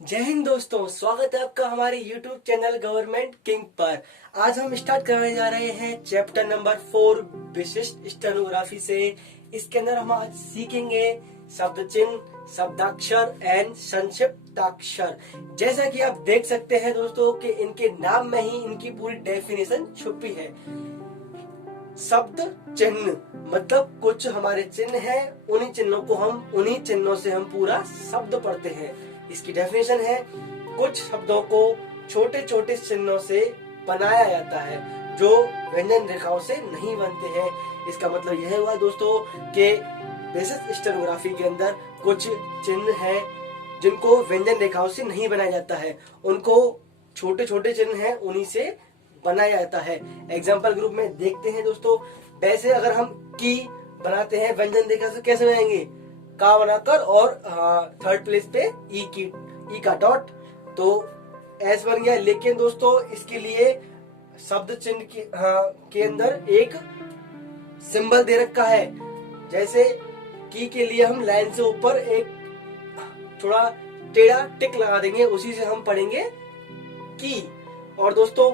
जय हिंद दोस्तों, स्वागत है आपका हमारे YouTube चैनल गवर्नमेंट किंग पर। आज हम स्टार्ट करने जा रहे हैं चैप्टर नंबर 4 विशिष्ट स्टेनोग्राफी से। इसके अंदर हम आज सीखेंगे शब्द चिन्ह, शब्दाक्षर एंड संक्षिप्ताक्षर। जैसा कि आप देख सकते हैं दोस्तों कि इनके नाम में ही इनकी पूरी डेफिनेशन छुपी है। शब्द चिन्ह मतलब कुछ हमारे चिन्ह हैं, उन्हीं चिन्हों से हम पूरा शब्द पढ़ते हैं। इसकी डेफिनेशन है, कुछ शब्दों को छोटे छोटे चिन्हों से बनाया जाता है जो व्यंजन रेखाओं से नहीं बनते हैं। इसका मतलब यह हुआ दोस्तों कि बेसिक स्टेनोग्राफी के अंदर कुछ चिन्ह हैं जिनको व्यंजन रेखाओं से नहीं बनाया जाता है, उनको छोटे छोटे चिन्ह हैं उन्हीं से बनाया जाता है। एग्जाम्पल ग्रुप में देखते हैं दोस्तों। वैसे अगर हम की बनाते हैं व्यंजन रेखा से कैसे बनाएंगे, का बनाकर और थर्ड प्लेस पे ई का डॉट, तो एस बन गया। लेकिन दोस्तों इसके लिए शब्द चिन्ह के अंदर एक सिंबल दे रखा है। जैसे की के लिए हम लाइन से ऊपर एक थोड़ा टेढ़ा टिक लगा देंगे, उसी से हम पढ़ेंगे की। और दोस्तों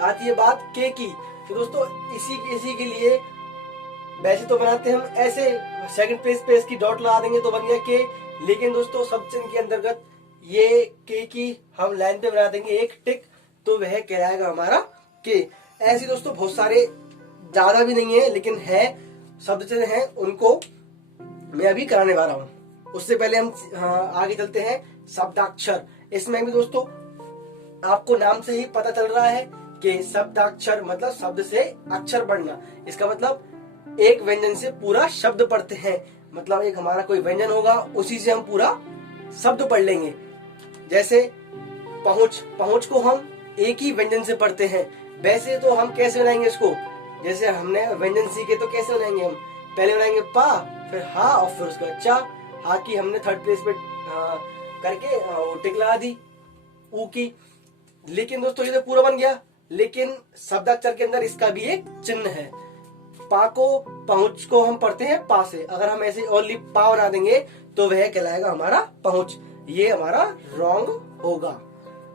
आती है बात के की, तो दोस्तों इसी के लिए वैसे तो बनाते हम ऐसे, सेकंड प्लेस पे इसकी डॉट लगा देंगे तो बन गया के। लेकिन दोस्तों शब्द चिन्ह के अंतर्गत ये के की हम लाइन पे बना देंगे एक टिक, तो वह कहलाएगा हमारा के। ऐसे दोस्तों बहुत सारे, ज्यादा भी नहीं है लेकिन है शब्द चिन्ह है, उनको मैं अभी कराने वाला हूँ। उससे पहले हम आगे चलते हैं शब्दाक्षर। इसमें भी दोस्तों आपको नाम से ही पता चल रहा है कि शब्दाक्षर मतलब शब्द से अक्षर पढ़ना। इसका मतलब एक व्यंजन से पूरा शब्द पढ़ते हैं, मतलब एक हमारा कोई व्यंजन होगा उसी से हम पूरा शब्द पढ़ लेंगे। जैसे पहुंच को हम एक ही व्यंजन से पढ़ते हैं। वैसे तो हम कैसे बनाएंगे इसको, जैसे हमने व्यंजन सीखे तो कैसे बनाएंगे, हम पहले बनाएंगे पा, फिर हा और फिर उसके बाद चा। हा की हमने थर्ड प्लेस पे करके टिक लगा दी ऊ की। लेकिन दोस्तों ये तो पूरा बन गया, लेकिन शब्दाक्षर के अंदर इसका भी एक चिन्ह है। पा को पहुंच को हम पढ़ते हैं पा से, अगर हम ऐसे ओनली पा बना देंगे तो वह कहलाएगा हमारा पहुंच। ये हमारा रॉन्ग होगा।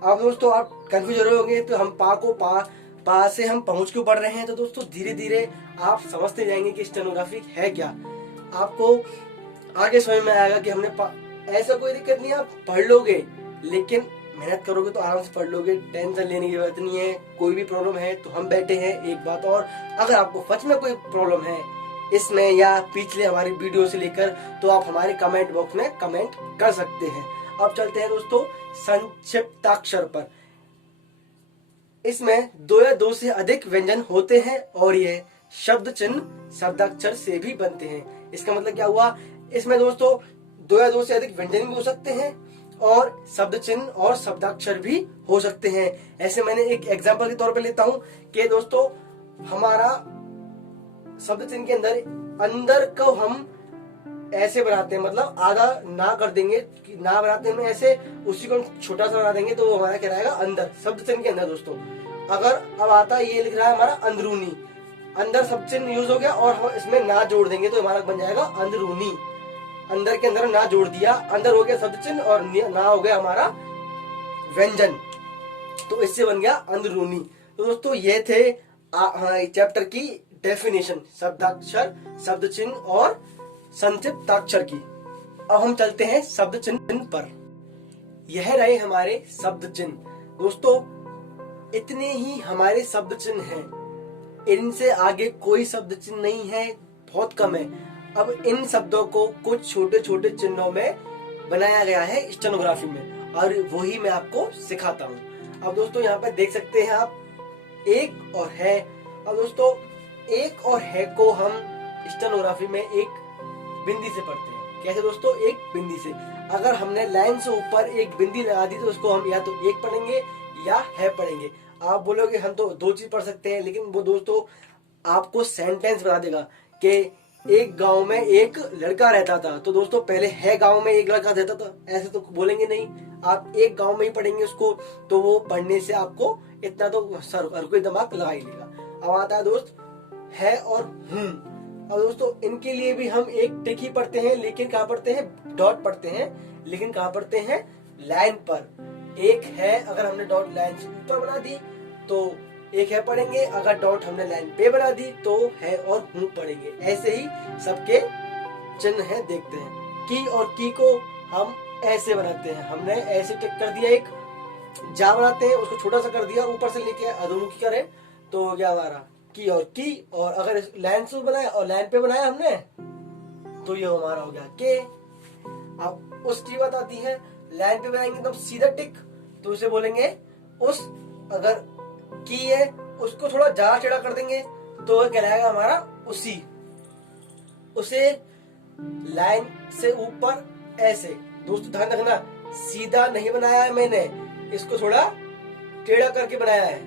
अब दोस्तों आप कंफ्यूज हो रहे होंगे, तो हम पा को पा से हम पहुंच क्यों पढ़ रहे हैं। तो दोस्तों धीरे धीरे आप समझते जाएंगे कि स्टेनोग्राफी है क्या। आपको आगे समझ में आएगा कि हमने ऐसा कोई दिक्कत नहीं, आप पढ़ लोगे, लेकिन मेहनत करोगे तो आराम से पढ़ लोगे। टेंशन लेने की जरूरत नहीं है। कोई भी प्रॉब्लम है तो हम बैठे हैं। एक बात और, अगर आपको सच में कोई प्रॉब्लम है इसमें या पिछले हमारी वीडियो से लेकर, तो आप हमारे कमेंट बॉक्स में कमेंट कर सकते हैं। अब चलते हैं दोस्तों संक्षिप्ताक्षर पर। इसमें दो या दो से अधिक व्यंजन होते हैं और ये शब्द चिन्ह शब्दाक्षर से भी बनते हैं। इसका मतलब क्या हुआ, इसमें दोस्तों दो या दो से अधिक व्यंजन भी हो सकते हैं और शब्द चिन्ह और शब्दाक्षर भी हो सकते हैं। ऐसे मैंने एक एग्जांपल के तौर पे लेता हूं कि दोस्तों हमारा शब्द चिन्ह के अंदर को हम ऐसे बनाते हैं, मतलब आधा ना कर देंगे, ना बनाते हैं ऐसे, उसी को छोटा सा बना देंगे तो वो हमारा क्या रहेगा अंदर, शब्द चिन्ह के अंदर। दोस्तों अगर अब आता है, ये लिख रहा है हमारा अंदरूनी, अंदर शब्द चिन्ह यूज हो गया और हम इसमें ना जोड़ देंगे तो हमारा बन जाएगा अंदरूनी। अंदर के अंदर ना जोड़ दिया, अंदर हो गया शब्द चिन्ह और ना हो गया हमारा व्यंजन, तो इससे बन गया अंदरूनी। तो दोस्तों ये थे चैप्टर की डेफिनेशन, शब्दाक्षर, शब्द चिन्ह और संक्षिप्ताक्षर की। अब हम चलते हैं शब्द चिन्ह पर। यह रहे हमारे शब्द चिन्ह। दोस्तों इतने ही हमारे शब्द चिन्ह हैं, इनसे आगे कोई शब्द चिन्ह नहीं है, बहुत कम है। अब इन शब्दों को कुछ छोटे छोटे चिन्हों में बनाया गया है स्टेनोग्राफी में, और वही मैं आपको सिखाता हूँ। अब दोस्तों यहाँ पे देख सकते हैं आप एक और है। अब दोस्तों एक और है को हम स्टेनोग्राफी में एक बिंदी से पढ़ते हैं। कैसे दोस्तों, एक बिंदी से। अगर हमने लाइन से ऊपर एक बिंदी लगा दी तो उसको हम या तो एक पढ़ेंगे या है पढ़ेंगे। आप बोलोगे हम तो दो चीज पढ़ सकते हैं, लेकिन वो दोस्तों आपको सेंटेंस बना देगा कि एक गांव में एक लड़का रहता था। तो दोस्तों पहले है गांव में एक लड़का रहता था, ऐसे तो बोलेंगे नहीं। आप एक गांव में ही पढ़ेंगे उसको, तो वो पढ़ने से आपको इतना तो हर कोई दिमाग लगा ही लेगा। अब आता है दोस्त है और अब दोस्तों इनके लिए भी हम एक टिक ही पढ़ते हैं, लेकिन क्या पढ़ते हैं, डॉट पढ़ते हैं। लेकिन कहाँ पढ़ते हैं, लाइन पर। एक है अगर हमने डॉट लाइन से ऊपर बना दी तो एक है पढ़ेंगे, अगर डॉट हमने लाइन पे बना दी तो है और हूं पढ़ेंगे। ऐसे ही सबके चिन्ह है, देखते हैं। की और की को हम ऐसे बनाते हैं, हमने ऐसे टिक कर दिया, एक जा बनाते हैं उसको छोटा सा कर दिया, ऊपर से लेके अधोमुखी करें तो हो गया हमारा की। और अगर लाइन से बनाया और लाइन पे बनाया हमने तो ये हमारा हो गया के। अब उसकी बात आती है, लाइन पे बनाएंगे तो सीधा टिक, तो उसे बोलेंगे उस। अगर की है उसको थोड़ा ज्यादा टेढ़ा कर देंगे तो वह कहलाएगा हमारा उसी। उसे लाइन से ऊपर ऐसे, दोस्तों ध्यान रखना, सीधा नहीं बनाया है मैंने, इसको थोड़ा टेढ़ा करके बनाया है,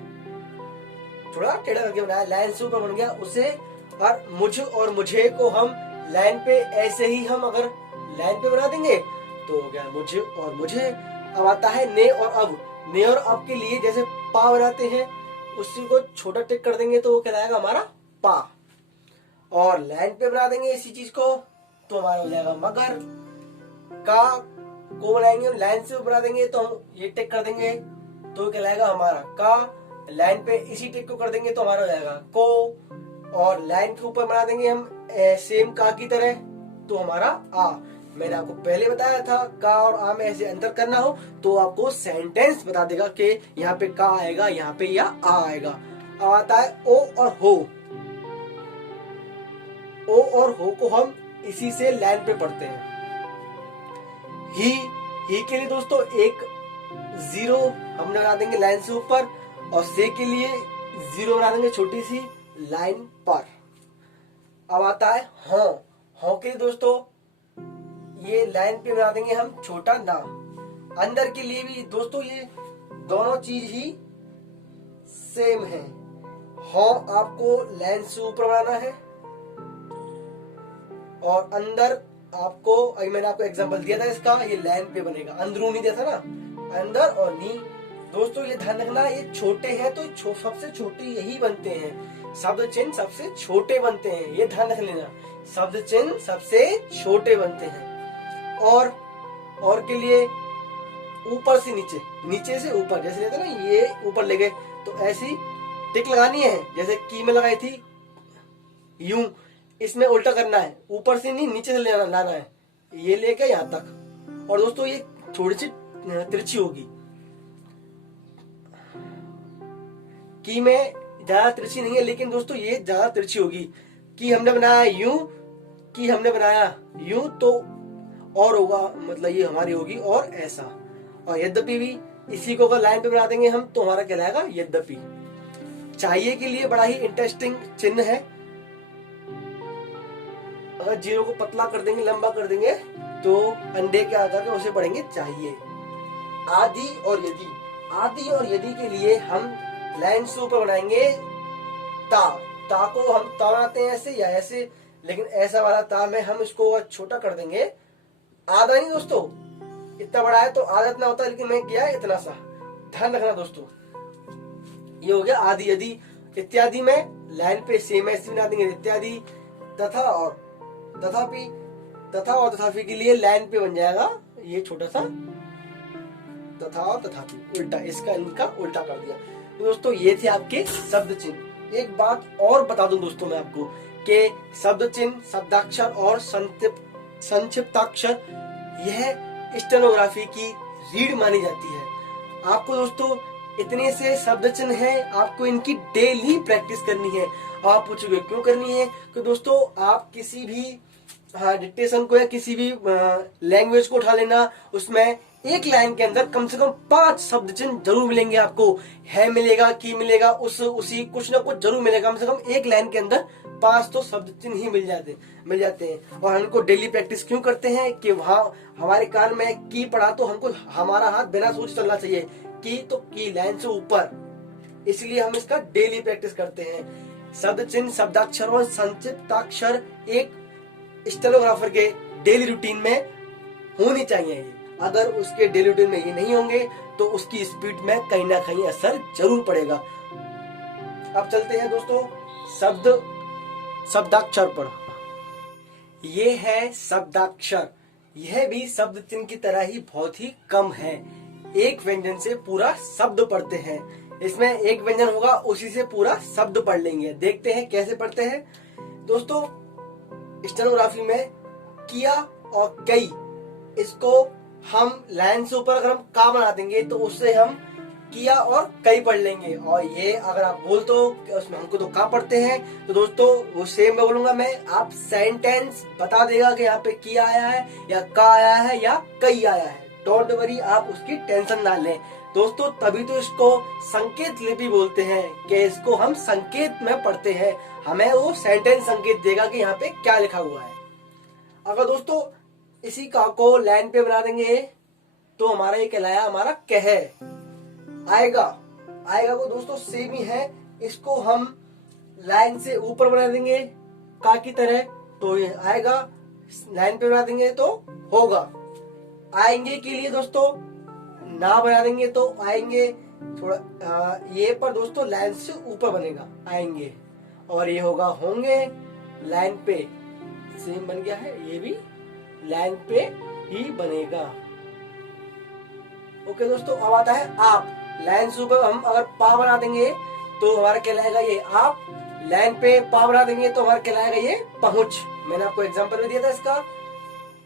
थोड़ा टेढ़ा करके बनाया, लाइन से ऊपर बन गया उसे। और मुझ और मुझे को हम लाइन पे ऐसे ही हम अगर लाइन पे बना देंगे तो हो गया मुझ और मुझे। अब आता है ने और अब। ने और अब के लिए जैसे पा बनाते हैं, उसी को छोटा टिक कर देंगे तो वो कहलाएगा हमारा पा। और लाइन पे बना देंगे इसी चीज को तो हमारा हो जाएगा मगर। का को बनाएंगे लाइन से बना देंगे तो हम ये टिक कर देंगे तो कहलाएगा हमारा का। लाइन पे इसी टिक को कर देंगे तो हमारा हो जाएगा को। और लाइन के ऊपर बना देंगे हम सेम का की तरह तो हमारा आ। मैंने आपको पहले बताया था का और आ में ऐसे अंतर करना हो तो आपको सेंटेंस बता देगा कि यहाँ पे का आएगा, यहाँ पे या आ आएगा। अब आता है ओ और हो। ओ और हो को हम इसी से लाइन पे पढ़ते हैं। ही के लिए दोस्तों एक जीरो हमने बना देंगे लाइन से ऊपर, और से के लिए जीरो बना देंगे छोटी सी लाइन पर। अब आता है हों के लिए दोस्तों ये लाइन पे बना देंगे हम छोटा ना। अंदर के लिए भी दोस्तों ये दोनों चीज ही सेम है। हों आपको लाइन से ऊपर बनाना है और अंदर आपको, अभी मैंने आपको एग्जांपल दिया था इसका, ये लाइन पे बनेगा, अंदरूनी जैसा ना, अंदर और नी। दोस्तों ये ध्यान रखना, ये छोटे हैं तो सबसे छोटे यही बनते हैं, शब्द चिन्ह सबसे छोटे बनते हैं, ये ध्यान रख लेना, शब्द चिन्ह सबसे छोटे बनते हैं। और के लिए ऊपर से नीचे, नीचे से ऊपर, जैसे लेते ना ये ऊपर ले गए तो ऐसी टिक लगानी है जैसे की में लगाई थी, यूं इसमें उल्टा करना है, ऊपर से नहीं नीचे से लाना है, ये लेके यहां तक। और दोस्तों ये थोड़ी सी तिरछी होगी, की में ज्यादा तिरछी नहीं है लेकिन दोस्तों ये ज्यादा तिरछी होगी। की हमने बनाया यूं, की हमने बनाया यूं तो और होगा, मतलब ये हमारी होगी और ऐसा। और यद्यपि भी इसी को अगर लाइन पे बना देंगे हम तो हमारा कहलाएगा यद्यपि। चाहिए के लिए बड़ा ही इंटरेस्टिंग चिन्ह है। अगर जीरो को पतला कर देंगे, लंबा कर देंगे तो अंडे के आकार के उसे पढ़ेंगे चाहिए। आदि और यदि, आदि और यदि के लिए हम लाइन से ऊपर बनाएंगे ता को हम ता बनाते हैं ऐसे या ऐसे, लेकिन ऐसा वाला ता में हम इसको छोटा कर देंगे, आधा नहीं दोस्तों, इतना बड़ा है तो आधा इतना होता है, लेकिन मैं किया है इतना सा, ध्यान रखना दोस्तों। ये हो गया आदि यदि। इत्यादि में लाइन पे सेम ऐसे बना देंगे इत्यादि। तथा और तथापि, तथा और तथापि के लिए लाइन पे बन जाएगा ये छोटा सा तथा और तथापि, उल्टा, इसका इनका उल्टा कर दिया। तो दोस्तों ये थे आपके शब्द चिन्ह। एक बात और बता दूं दोस्तों मैं आपको कि शब्द चिन्ह, शब्दाक्षर और संक्षिप्ताक्षर यह स्टेनोग्राफी की रीढ़ मानी जाती है। आपको दोस्तों इतने से शब्द चिन्ह हैं, आपको इनकी डेली प्रैक्टिस करनी है। आप पूछोगे क्यों करनी है? कि दोस्तों आप किसी भी डिक्टेशन को या किसी भी लैंग्वेज को उठा लेना, उसमें एक लाइन के अंदर कम से कम 5 शब्द चिन्ह जरूर मिलेंगे आपको। है मिलेगा, की मिलेगा, उसी कुछ ना कुछ जरूर मिलेगा। कम से कम एक लाइन के अंदर 5 तो शब्द चिन्ह ही मिल जाते हैं। और हमको डेली प्रैक्टिस क्यों करते हैं कि वहाँ हमारे कान में की पढ़ा तो हमको हमारा हाथ बिना सोचे चलना चाहिए, की तो की लाइन से ऊपर, इसलिए हम इसका डेली प्रैक्टिस करते हैं। शब्द चिन्ह, शब्दाक्षर और संक्षिप्ताक्षर एक स्टेनोग्राफर के डेली रूटीन में होनी चाहिए। अगर उसके डेली रूटीन में ये नहीं होंगे तो उसकी स्पीड में कहीं ना कहीं असर जरूर पड़ेगा। अब चलते हैं दोस्तों शब्दाक्षर पर। ये है शब्दाक्षर, यह भी शब्द चिन्ह की तरह ही बहुत ही कम है। एक व्यंजन से पूरा शब्द पढ़ते हैं। इसमें एक व्यंजन होगा, उसी से पूरा शब्द पढ़ लेंगे। देखते हैं कैसे पढ़ते हैं दोस्तों। स्टेनोग्राफी में किया और कई, इसको हम लाइन से ऊपर अगर हम का बना देंगे तो उससे हम किया और कई पढ़ लेंगे। और ये अगर आप बोल तो उसमें हमको तो का पढ़ते हैं, तो दोस्तों वो सेम मैं बोलूंगा मैं, आप सेंटेंस बता देगा कि यहाँ पे किया आया है या का आया है या कई आया है। डोंट वरी, आप उसकी टेंशन ना लें दोस्तों। तभी तो इसको संकेत लिपि बोलते हैं कि इसको हम संकेत में पढ़ते हैं। हमें वो सेंटेंस संकेत देगा कि यहाँ पे क्या लिखा हुआ है। अगर दोस्तों इसी का को लाइन पे बना देंगे तो हमारा ये कहलाया हमारा कह आएगा। आएगा को दोस्तों सेम ही है, इसको हम लाइन से ऊपर बना देंगे का की तरह तो ये आएगा, लाइन पे बना देंगे तो होगा। आएंगे के लिए दोस्तों ना बना देंगे तो आएंगे थोड़ा ये पर दोस्तों लाइन से ऊपर बनेगा आएंगे, और ये होगा होंगे, लाइन पे सेम बन गया है, ये भी लाइन पे ही बनेगा। ओके दोस्तों, अब आता है आप। लाइन से ऊपर हम अगर पा बना देंगे तो हमारा कहलाएगा ये आप, लाइन पे पा बना देंगे तो हमारा कहलाएगा ये पहुंच। मैंने आपको एग्जांपल भी दिया था इसका।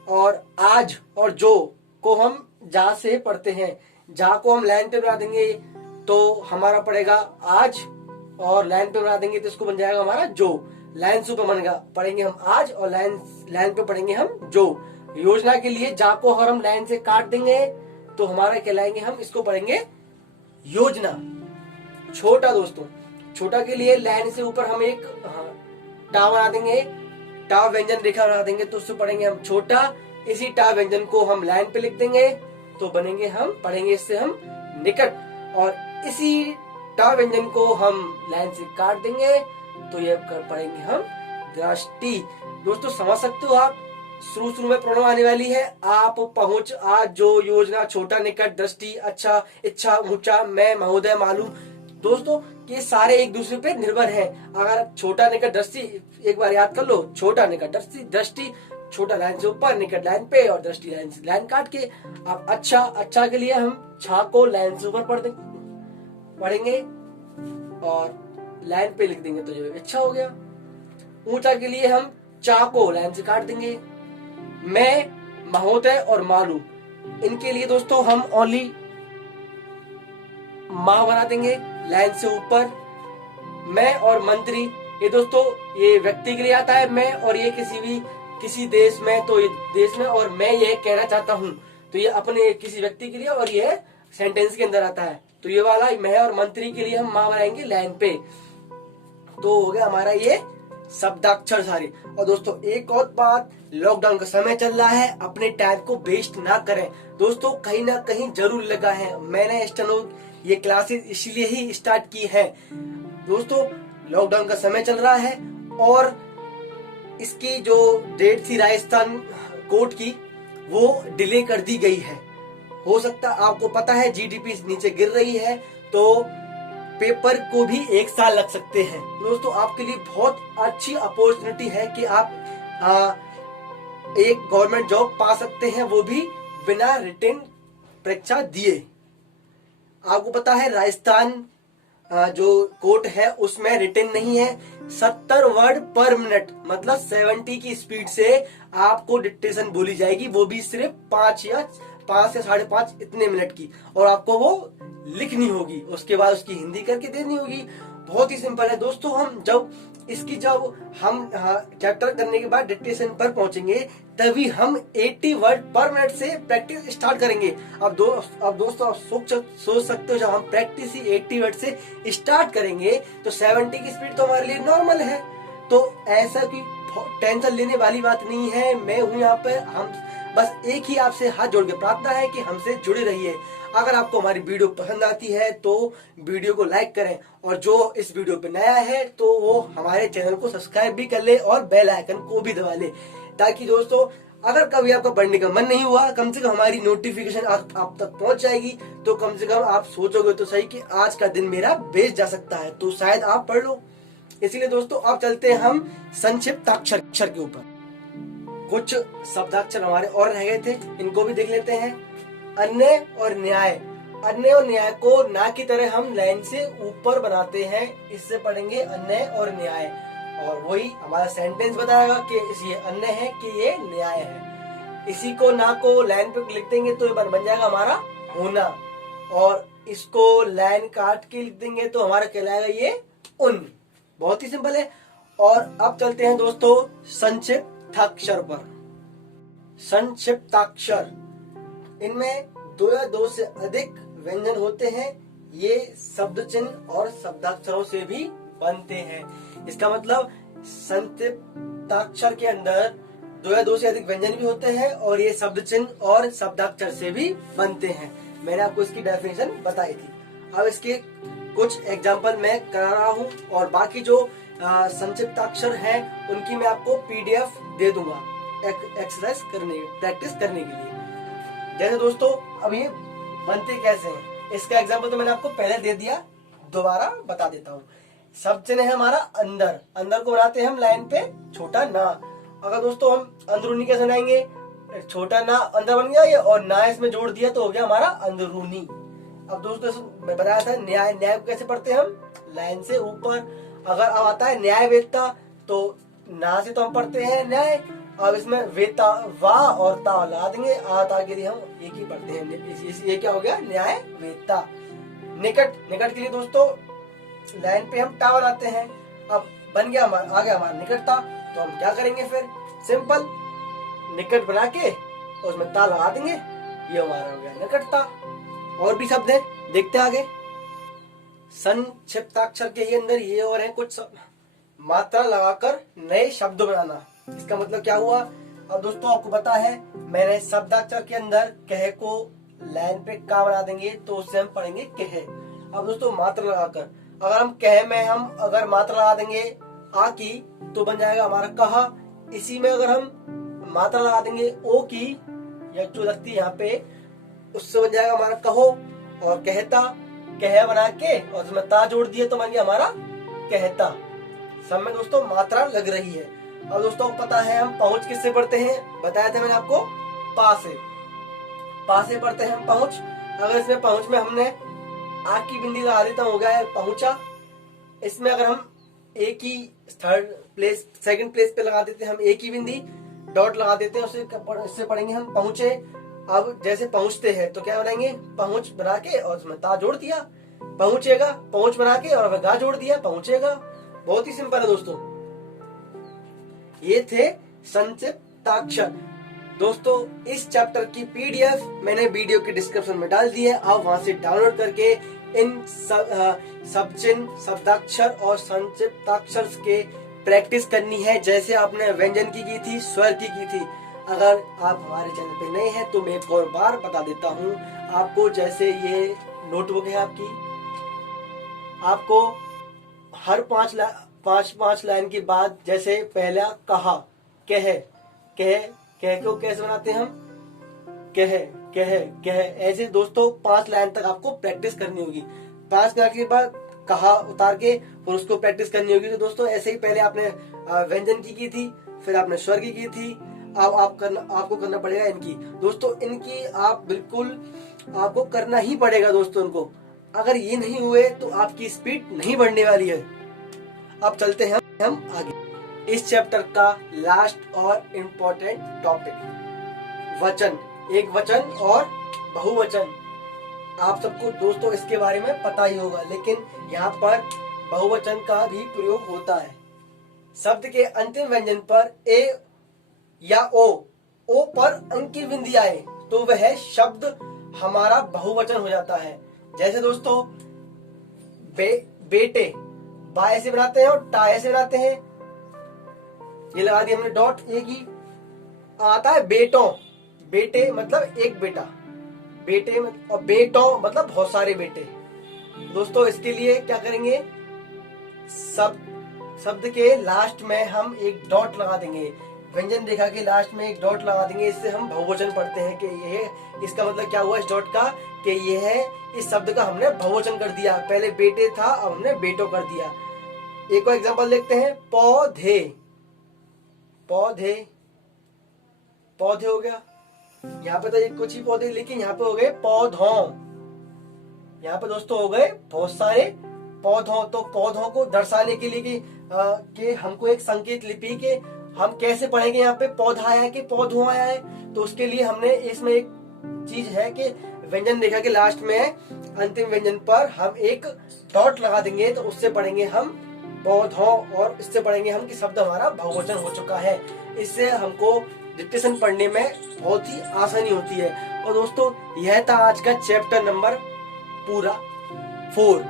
और आज और जो को हम जा से पढ़ते हैं, जा को हम लाइन पे बना देंगे तो हमारा पड़ेगा आज, और लाइन पे बना देंगे तो इसको बन जाएगा हमारा जो। लाइन से ऊपर बनेगा पढ़ेंगे हम आज, और लाइन पे पढ़ेंगे हम जो। योजना के लिए जा को अगर हम लाइन से काट देंगे तो हमारा कहलाएंगे हम, इसको पढ़ेंगे योजना। छोटा दोस्तों, छोटा के लिए लाइन से ऊपर हम एक टा बना देंगे, टा व्यंजन रेखा बना देंगे तो उससे पढ़ेंगे हम छोटा। इसी टा व्यंजन को हम लाइन पे लिख देंगे तो बनेंगे हम, पढ़ेंगे इससे हम निकट। और इसी टा व्यंजन को हम लाइन से काट देंगे तो ये पढ़ेंगे हम दृष्टि। दोस्तों समझ सकते हो आप, शुरू में प्रोनाउन आने वाली है आप, पहुंच, आज, जो, योजना, छोटा, निकट, दृष्टि, अच्छा, इच्छा, ऊंचा, मैं, महोदय, मालूम। दोस्तों ये सारे एक दूसरे पे निर्भर हैं। अगर छोटा, निकट, दृष्टि एक बार याद कर लो, छोटा, निकट, दृष्टि, दृष्टि छोटा लाइन से ऊपर, निकट लाइन पे, और दृष्टि लाइन से लाइन काट के। अब अच्छा, अच्छा के लिए हम छा को लाइन से ऊपर पढ़ेंगे और लाइन पे लिख देंगे तो जो अच्छा हो गया। ऊंचा के लिए हम चा को लाइन से काट देंगे। मैं, महोदय और मालूम, इनके लिए दोस्तों हम ओनली माँ बना देंगे लाइन से ऊपर। मैं और मंत्री, ये दोस्तों ये व्यक्ति के लिए आता है मैं, और ये किसी देश में तो ये देश में, और मैं ये कहना चाहता हूँ तो ये अपने किसी व्यक्ति के लिए, और ये सेंटेंस के अंदर आता है। तो ये वाला मैं और मंत्री के लिए हम माँ बनाएंगे लाइन पे। तो हो गया हमारा ये शब्दाक्षर सारे। और दोस्तों एक और बात, लॉकडाउन का समय चल रहा है, अपने टाइम को वेस्ट ना करें दोस्तों। कहीं ना कहीं जरूर लगा है, मैंने स्टेनो ये क्लासेस इसलिए ही स्टार्ट की है दोस्तों। लॉकडाउन का समय चल रहा है और इसकी जो डेट थी राजस्थान कोर्ट की वो डिले कर दी गई है। हो सकता आपको पता है जीडीपी नीचे गिर रही है तो पेपर को भी 1 साल लग सकते हैं दोस्तों। आपके लिए बहुत अच्छी अपॉर्चुनिटी है कि आप एक गवर्नमेंट जॉब पा सकते हैं, वो भी बिना रिटन परीक्षा दिए। आपको पता है राजस्थान जो कोर्ट है उसमें रिटन नहीं है। 70 वर्ड पर मिनट मतलब 70 की स्पीड से आपको डिक्टेशन बोली जाएगी, वो भी सिर्फ 5 या 5.5 इतने मिनट की, और आपको वो लिखनी होगी। उसके बाद उसकी हिंदी करके देनी होगी। बहुत ही सिंपल है दोस्तों। हम जब चैप्टर करने के बाद डिक्टेशन पर पहुंचेंगे तभी हम 80 वर्ड पर मिनट से प्रैक्टिस स्टार्ट करेंगे। अब दोस्तों आप सोच सकते हो, जब हम प्रैक्टिस ही 80 वर्ड से स्टार्ट करेंगे तो 70 की स्पीड तो हमारे लिए नॉर्मल है। तो ऐसा की टेंशन लेने वाली बात नहीं है। मैं हूँ यहाँ पे। हम बस एक ही आपसे हाथ जोड़ के प्रार्थना है कि हमसे जुड़े रहिए। अगर आपको हमारी वीडियो पसंद आती है तो वीडियो को लाइक करें, और जो इस वीडियो पे नया है तो वो हमारे चैनल को सब्सक्राइब भी कर ले और बेल आइकन को भी दबा ले, ताकि दोस्तों अगर कभी आपका पढ़ने का मन नहीं हुआ, कम से कम हमारी नोटिफिकेशन आप तक पहुंच जाएगी। तो कम से कम आप सोचोगे तो सही कि आज का दिन मेरा बेच जा सकता है, तो शायद आप पढ़ लो। इसलिए दोस्तों आप चलते हैं हम संक्षिप्त अक्षर के ऊपर। कुछ शब्दाक्षर हमारे और रह गए थे, इनको भी देख लेते हैं। अन्य और न्याय। अन्य और न्याय को ना की तरह हम लाइन से ऊपर बनाते हैं, इससे पढ़ेंगे अन्य और न्याय, और वही हमारा सेंटेंस बताएगा कि ये अन्य है कि ये न्याय है। इसी को ना को लाइन पे लिख देंगे तो ये बन जाएगा हमारा होना, और इसको लाइन काट के लिख देंगे तो हमारा कहलाएगा ये उन। बहुत ही सिंपल है। और अब चलते हैं दोस्तों संक्षिप्ताक्षर पर। संक्षिप्ताक्षर, इनमें दो या दो से अधिक व्यंजन होते हैं। ये शब्द चिन्ह और शब्दाक्षरों से भी बनते हैं। इसका मतलब संक्षिप्ताक्षर के अंदर दो या दो से अधिक व्यंजन भी होते हैं और ये शब्द चिन्ह और शब्दाक्षर से भी बनते हैं। मैंने आपको इसकी डेफिनेशन बताई थी। अब इसके कुछ एग्जाम्पल मैं करा रहा हूँ, और बाकी जो संक्षिप्ताक्षर हैं उनकी मैं आपको पीडीएफ दे दूंगा एक्सरसाइज करने, प्रैक्टिस करने के लिए। जैसे दोस्तों अब ये बनते कैसे हैं, इसका एग्जाम्पल तो मैंने आपको पहले दे दिया, दोबारा बता देता हूँ। शब्द चिन्ह है हमारा अंदर। अंदर को बनाते हैं हम लाइन पे छोटा ना। अगर दोस्तों हम अंदरूनी कैसे बनाएंगे, छोटा ना अंदर बन गया ये, और ना इसमें जोड़ दिया तो हो गया हमारा अंदरूनी। अब दोस्तों मैं बताया था न्याय। न्याय को कैसे पढ़ते हैं हम, लाइन से ऊपर। अगर अब आता है न्याय वेदता, तो ना से तो हम पढ़ते हैं न्याय। अब इसमें वेता वाह और ता लगा देंगे, आ ता के लिए हम एक ही पढ़ते हैं। ये क्या हो गया, न्याय वेदता। निकट, निकट के लिए दोस्तों लाइन पे हम टा बनाते हैं। अब बन गया हमारा, आ गया हमारा निकटता, तो हम क्या करेंगे फिर, सिंपल निकट बना के उसमें ता लगा देंगे, ये हमारा हो गया निकटता। और भी शब्द है, देखते आगे। संक्षिप्ताक्षर के ही अंदर ये और है कुछ मात्रा लगाकर नए शब्द बनाना। इसका मतलब क्या हुआ, अब दोस्तों आपको पता है मैंने शब्दाक्षर के अंदर कह को लाइन पे का बना देंगे तो उससे हम पढ़ेंगे कह। अब दोस्तों मात्रा लगाकर, अगर हम कह में हम अगर मात्रा लगा देंगे आ की तो बन जाएगा हमारा कहा। इसी में अगर हम मात्रा लगा देंगे ओ की, या जो लगती है यहाँ पे, उससे बन जाएगा हमारा कहो। और कहता, कह बना के और उसमें ता जोड़ दिए तो बन गया हमारा कहता। सब में दोस्तों मात्रा लग रही है। अब दोस्तों पता है हम पहुंच किससे पढ़ते हैं, बताया था मैंने आपको, पा से। पा से पढ़ते हैं हम पहुंच। अगर इसमें पहुंच में हमने आ की बिंदी लगा देता हो गया है पहुंचा। इसमें अगर हम एक ही थर्ड प्लेस, सेकंड प्लेस पे लगा देते हैं हम एक ही बिंदी, डॉट लगा देते हैं, उससे पढ़ेंगे हम पहुंचे। अब जैसे पहुंचते हैं तो क्या बनाएंगे, पहुंच बना के और उसमें ता जोड़ दिया, पहुंचेगा, पहुंच बना के और गा जोड़ दिया, पहुंचेगा। बहुत ही सिंपल है दोस्तों। ये थे संक्षिप्ताक्षर। दोस्तों इस चैप्टर की पीडीएफ मैंने वीडियो के डिस्क्रिप्शन में डाल दी है, आप वहां से डाउनलोड करके इन शब्द चिन्ह, शब्दाक्षर और संक्षिप्ताक्षर के प्रैक्टिस करनी है, जैसे आपने व्यंजन की थी, स्वर की थी। अगर आप हमारे चैनल पे नए हैं तो मैं एक और बार बता देता हूँ आपको, जैसे ये नोटबुक है आपकी, आपको हर पांच लाइन के बाद, जैसे पहला कहा, कह, कह को कैसे बनाते हैं हम, कह कह कह, ऐसे दोस्तों 5 लाइन तक आपको प्रैक्टिस करनी होगी। 5 लाइन के बाद कहा उतार के फिर उसको प्रैक्टिस करनी होगी। तो दोस्तों ऐसे ही पहले आपने व्यंजन की थी, फिर आपने स्वर की थी, अब आपको करना पड़ेगा इनकी। दोस्तों इनकी आप बिल्कुल आपको करना ही पड़ेगा दोस्तों इनको। अगर ये नहीं हुए तो आपकी स्पीड नहीं बढ़ने वाली है। अब चलते हैं हम आगे। इस चैप्टर का लास्ट और इम्पोर्टेंट टॉपिक वचन, एक वचन और बहुवचन। आप सबको दोस्तों इसके बारे में पता ही होगा, लेकिन यहाँ पर बहुवचन का भी प्रयोग होता है। शब्द के अंतिम व्यंजन पर ए या ओ पर अंक की बिंदी आए तो वह शब्द हमारा बहुवचन हो जाता है। जैसे दोस्तों बेटे, बा ऐसे बनाते हैं और टा ऐसे बनाते हैं, ये लगा दिया हमने डॉट। एक ही आता है बेटों, बेटे मतलब एक बेटा, बेटे और बेटों मतलब बहुत सारे बेटे। दोस्तों इसके लिए क्या करेंगे, शब्द के लास्ट में हम एक डॉट लगा देंगे, व्यंजन रेखा के लास्ट में एक डॉट लगा देंगे। इससे हम बहुवचन पढ़ते हैं कि ये, इसका मतलब क्या हुआ इस डॉट का, कि ये है इस शब्द का हमने बहुवचन कर दिया। पहले बेटे था, अब हमने बेटो कर दिया। एक और एग्जांपल देखते हैं, पौधे, पौधे पौधे हो गया, यहाँ पे तो एक कुछ ही पौधे, लेकिन यहाँ पे हो गए पौधों। यहाँ पे दोस्तों हो गए बहुत सारे पौधों। तो पौधों को दर्शाने के लिए कि हमको एक संकेत लिपि के हम कैसे पढ़ेंगे, यहाँ पे पौधा आया है कि पौधों आया है, तो उसके लिए हमने इसमें एक चीज है कि व्यंजन रेखा के लास्ट में अंतिम व्यंजन पर हम एक डॉट लगा देंगे, तो उससे पढ़ेंगे हम पौधों, और इससे पढ़ेंगे हम कि शब्द हमारा बहुवचन हो चुका है। इससे हमको डिक्टेशन पढ़ने में बहुत ही आसानी होती है। और दोस्तों यह था आज का चैप्टर नंबर पूरा 4।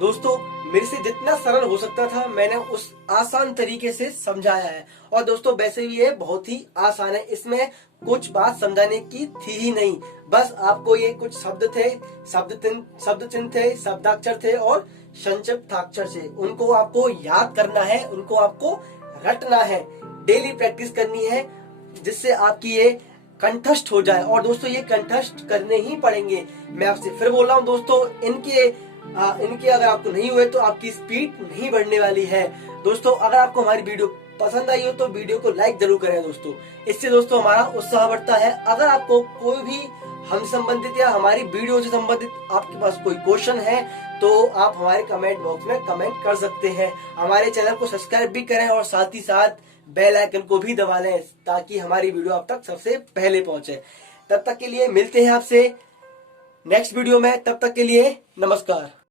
दोस्तों मेरे से जितना सरल हो सकता था मैंने उस आसान तरीके से समझाया है। और दोस्तों वैसे भी ये बहुत ही आसान है, इसमें कुछ बात समझाने की थी ही नहीं, बस आपको ये कुछ शब्द थे, शब्द चिन्ह थे, शब्दाक्षर थे और संक्षिप्ताक्षर थे, उनको आपको याद करना है, उनको आपको रटना है, डेली प्रैक्टिस करनी है, जिससे आपकी ये कंठस्थ हो जाए। और दोस्तों ये कंठस्थ करने ही पड़ेंगे। मैं आपसे फिर बोल रहा हूँ दोस्तों, इनके अगर आपको नहीं हुए तो आपकी स्पीड नहीं बढ़ने वाली है। दोस्तों अगर आपको हमारी वीडियो पसंद आई हो तो वीडियो को लाइक जरूर करें दोस्तों, इससे दोस्तों हमारा उत्साह बढ़ता है। अगर आपको कोई भी हम संबंधित या हमारी वीडियो से संबंधित आपके पास कोई क्वेश्चन है तो आप हमारे कमेंट बॉक्स में कमेंट कर सकते हैं। हमारे चैनल को सब्सक्राइब भी करें और साथ ही साथ बेल आइकन को भी दबा लें, ताकि हमारी वीडियो आप तक सबसे पहले पहुंचे। तब तक के लिए मिलते हैं आपसे नेक्स्ट वीडियो में, तब तक के लिए नमस्कार।